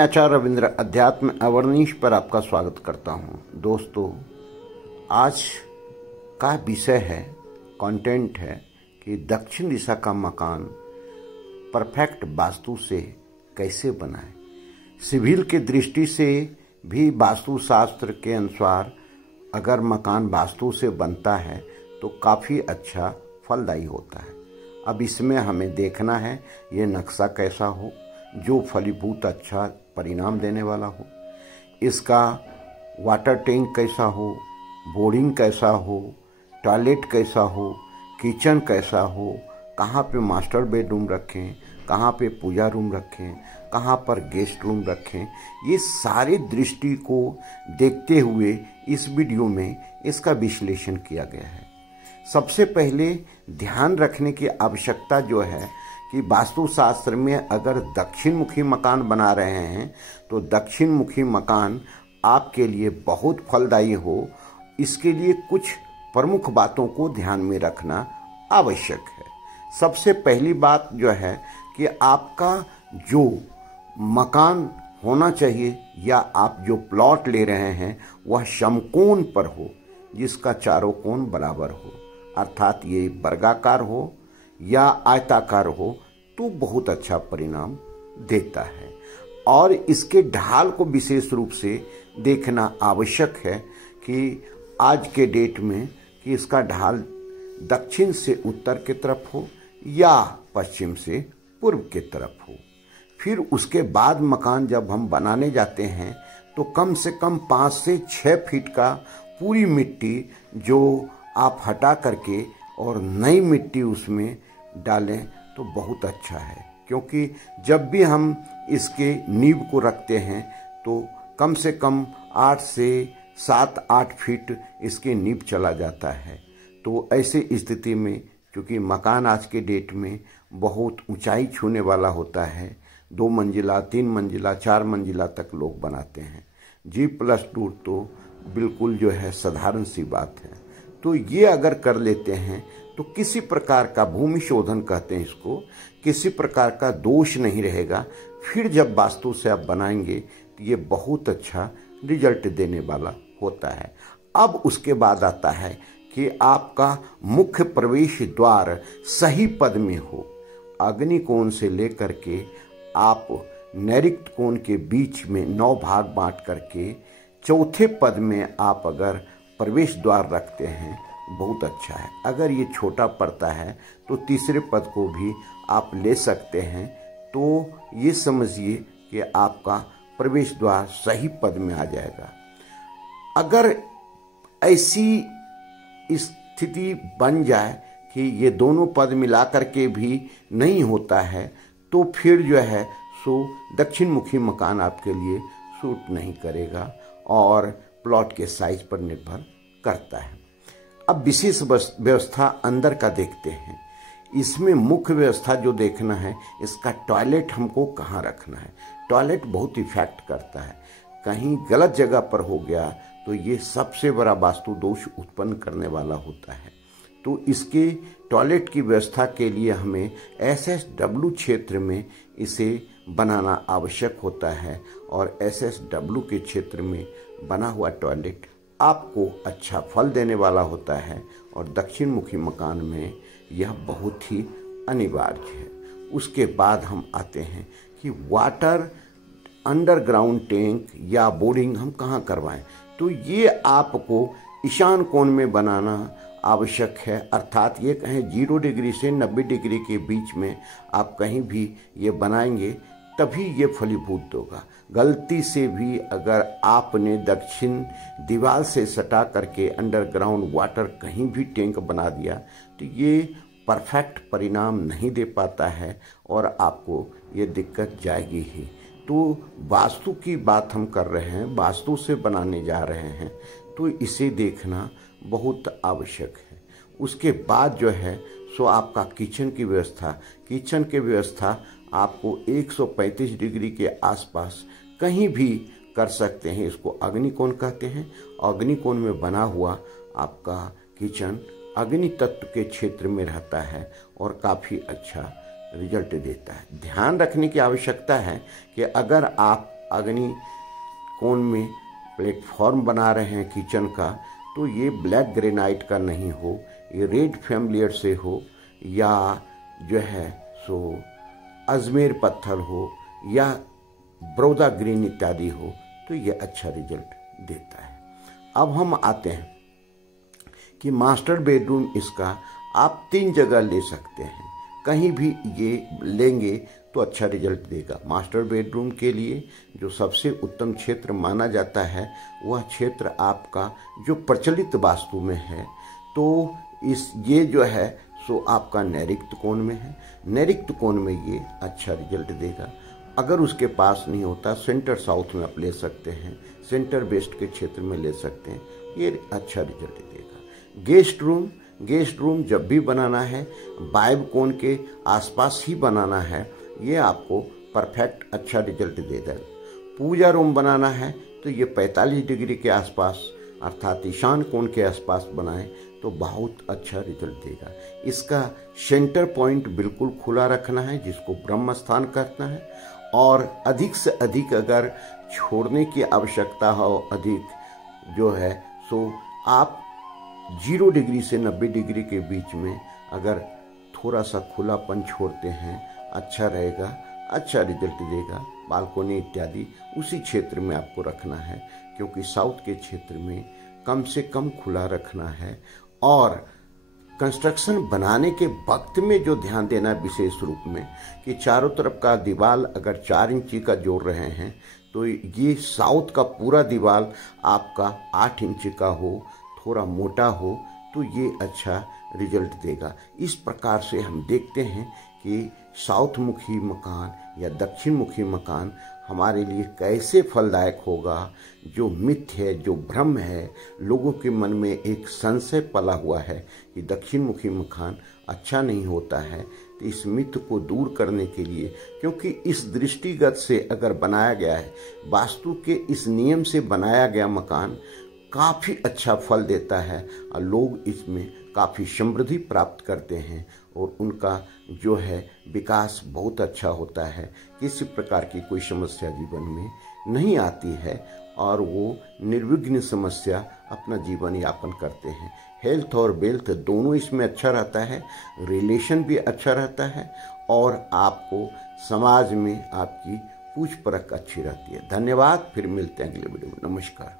आचार्य रविंद्र अध्यात्म अवर्निश पर आपका स्वागत करता हूं। दोस्तों, आज का विषय है, कंटेंट है कि दक्षिण दिशा का मकान परफेक्ट वास्तु से कैसे बनाएं। सिविल की दृष्टि से भी वास्तु शास्त्र के अनुसार अगर मकान वास्तु से बनता है तो काफ़ी अच्छा फलदायी होता है। अब इसमें हमें देखना है ये नक्शा कैसा हो जो फलीभूत अच्छा परिणाम देने वाला हो, इसका वाटर टैंक कैसा हो, बोर्डिंग कैसा हो, टॉयलेट कैसा हो, किचन कैसा हो, कहाँ पे मास्टर बेडरूम रखें, कहाँ पे पूजा रूम रखें, कहाँ पर गेस्ट रूम रखें, ये सारे दृष्टि को देखते हुए इस वीडियो में इसका विश्लेषण किया गया है। सबसे पहले ध्यान रखने की आवश्यकता जो है कि वास्तुशास्त्र में अगर दक्षिण मुखी मकान बना रहे हैं तो दक्षिण मुखी मकान आपके लिए बहुत फलदायी हो, इसके लिए कुछ प्रमुख बातों को ध्यान में रखना आवश्यक है। सबसे पहली बात जो है कि आपका जो मकान होना चाहिए या आप जो प्लॉट ले रहे हैं वह समकोण पर हो, जिसका चारों कोण बराबर हो, अर्थात ये वर्गाकार हो या आयताकार हो तो बहुत अच्छा परिणाम देता है। और इसके ढाल को विशेष रूप से देखना आवश्यक है कि आज के डेट में कि इसका ढाल दक्षिण से उत्तर की तरफ हो या पश्चिम से पूर्व की तरफ हो। फिर उसके बाद मकान जब हम बनाने जाते हैं तो कम से कम 5 से 6 फीट का पूरी मिट्टी जो आप हटा करके और नई मिट्टी उसमें डालें तो बहुत अच्छा है, क्योंकि जब भी हम इसके नींव को रखते हैं तो कम से कम 8 से 7-8 फीट इसके नींव चला जाता है। तो ऐसे स्थिति में चूँकि मकान आज के डेट में बहुत ऊंचाई छूने वाला होता है, 2 मंजिला 3 मंजिला 4 मंजिला तक लोग बनाते हैं। G+2 तो बिल्कुल जो है साधारण सी बात है। तो ये अगर कर लेते हैं तो किसी प्रकार का भूमि शोधन कहते हैं इसको, किसी प्रकार का दोष नहीं रहेगा। फिर जब वास्तु से आप बनाएंगे तो ये बहुत अच्छा रिजल्ट देने वाला होता है। अब उसके बाद आता है कि आपका मुख्य प्रवेश द्वार सही पद में हो। अग्नि कोण से लेकर के आप नैऋत्य कोण के बीच में 9 भाग बांट करके चौथे पद में आप अगर प्रवेश द्वार रखते हैं बहुत अच्छा है। अगर ये छोटा पड़ता है तो तीसरे पद को भी आप ले सकते हैं। तो ये समझिए कि आपका प्रवेश द्वार सही पद में आ जाएगा। अगर ऐसी स्थिति बन जाए कि ये दोनों पद मिला करके भी नहीं होता है तो फिर जो है सो दक्षिण मुखी मकान आपके लिए सूट नहीं करेगा और प्लॉट के साइज पर निर्भर करता है। अब विशेष व्यवस्था अंदर का देखते हैं। इसमें मुख्य व्यवस्था जो देखना है, इसका टॉयलेट हमको कहाँ रखना है। टॉयलेट बहुत इफेक्ट करता है। कहीं गलत जगह पर हो गया तो ये सबसे बड़ा वास्तु दोष उत्पन्न करने वाला होता है। तो इसके टॉयलेट की व्यवस्था के लिए हमें SSW क्षेत्र में इसे बनाना आवश्यक होता है और SSW के क्षेत्र में बना हुआ टॉयलेट आपको अच्छा फल देने वाला होता है और दक्षिण मुखी मकान में यह बहुत ही अनिवार्य है। उसके बाद हम आते हैं कि वाटर अंडरग्राउंड टैंक या बोर्डिंग हम कहाँ करवाएं। तो ये आपको ईशान कोण में बनाना आवश्यक है, अर्थात ये कहें 0 डिग्री से 90 डिग्री के बीच में आप कहीं भी ये बनाएंगे तभी ये फलीभूत होगा। गलती से भी अगर आपने दक्षिण दीवार से सटा करके अंडरग्राउंड वाटर कहीं भी टैंक बना दिया तो ये परफेक्ट परिणाम नहीं दे पाता है और आपको ये दिक्कत जाएगी ही। तो वास्तु की बात हम कर रहे हैं, वास्तु से बनाने जा रहे हैं तो इसे देखना बहुत आवश्यक है। उसके बाद जो है सो आपका किचन की व्यवस्था आपको 135 डिग्री के आसपास कहीं भी कर सकते हैं। इसको अग्निकोण कहते हैं। अग्निकोण में बना हुआ आपका किचन अग्नि तत्व के क्षेत्र में रहता है और काफ़ी अच्छा रिजल्ट देता है। ध्यान रखने की आवश्यकता है कि अगर आप अग्नि कोण में प्लेटफॉर्म बना रहे हैं किचन का, तो ये ब्लैक ग्रेनाइट का नहीं हो, ये रेड फैमिलियर से हो या जो है सो अजमेर पत्थर हो या बड़ौदा ग्रीन इत्यादि हो, तो ये अच्छा रिजल्ट देता है। अब हम आते हैं कि मास्टर बेडरूम इसका आप 3 जगह ले सकते हैं, कहीं भी ये लेंगे तो अच्छा रिजल्ट देगा। मास्टर बेडरूम के लिए जो सबसे उत्तम क्षेत्र माना जाता है वह क्षेत्र आपका जो प्रचलित वास्तु में है, तो ये जो है सो आपका नैऋत्य कोण में है। नैऋत्य कोण में ये अच्छा रिजल्ट देगा। अगर उसके पास नहीं होता सेंटर साउथ में आप ले सकते हैं, सेंटर वेस्ट के क्षेत्र में ले सकते हैं, ये अच्छा रिजल्ट देगा। गेस्ट रूम जब भी बनाना है वायव्य कोण के आसपास ही बनाना है, ये आपको परफेक्ट अच्छा रिजल्ट देगा। पूजा रूम बनाना है तो ये 45 डिग्री के आसपास अर्थात ईशान कोण के आसपास बनाएं तो बहुत अच्छा रिजल्ट देगा। इसका सेंटर पॉइंट बिल्कुल खुला रखना है, जिसको ब्रह्म स्थान कहते हैं, और अधिक से अधिक अगर छोड़ने की आवश्यकता हो अधिक जो है सो आप 0 डिग्री से 90 डिग्री के बीच में अगर थोड़ा सा खुलापन छोड़ते हैं अच्छा रहेगा, अच्छा रिजल्ट देगा। बालकोनी इत्यादि उसी क्षेत्र में आपको रखना है, क्योंकि साउथ के क्षेत्र में कम से कम खुला रखना है। और कंस्ट्रक्शन बनाने के वक्त में जो ध्यान देना विशेष रूप में कि चारों तरफ का दीवार अगर 4 इंची का जोड़ रहे हैं तो ये साउथ का पूरा दीवार आपका 8 इंच का हो, थोड़ा मोटा हो, तो ये अच्छा रिजल्ट देगा। इस प्रकार से हम देखते हैं कि साउथ मुखी मकान या दक्षिण मुखी मकान हमारे लिए कैसे फलदायक होगा। जो मिथ है, जो भ्रम है, लोगों के मन में एक संशय पला हुआ है कि दक्षिण मुखी मकान अच्छा नहीं होता है, तो इस मिथ को दूर करने के लिए, क्योंकि इस दृष्टिगत से अगर बनाया गया है, वास्तु के इस नियम से बनाया गया मकान काफ़ी अच्छा फल देता है और लोग इसमें काफ़ी समृद्धि प्राप्त करते हैं और उनका जो है विकास बहुत अच्छा होता है। किसी प्रकार की कोई समस्या जीवन में नहीं आती है और वो निर्विघ्न समस्या अपना जीवन यापन करते हैं। हेल्थ और वेल्थ दोनों इसमें अच्छा रहता है, रिलेशन भी अच्छा रहता है और आपको समाज में आपकी पूछ परख अच्छी रहती है। धन्यवाद, फिर मिलते हैं अगले वीडियो में। नमस्कार।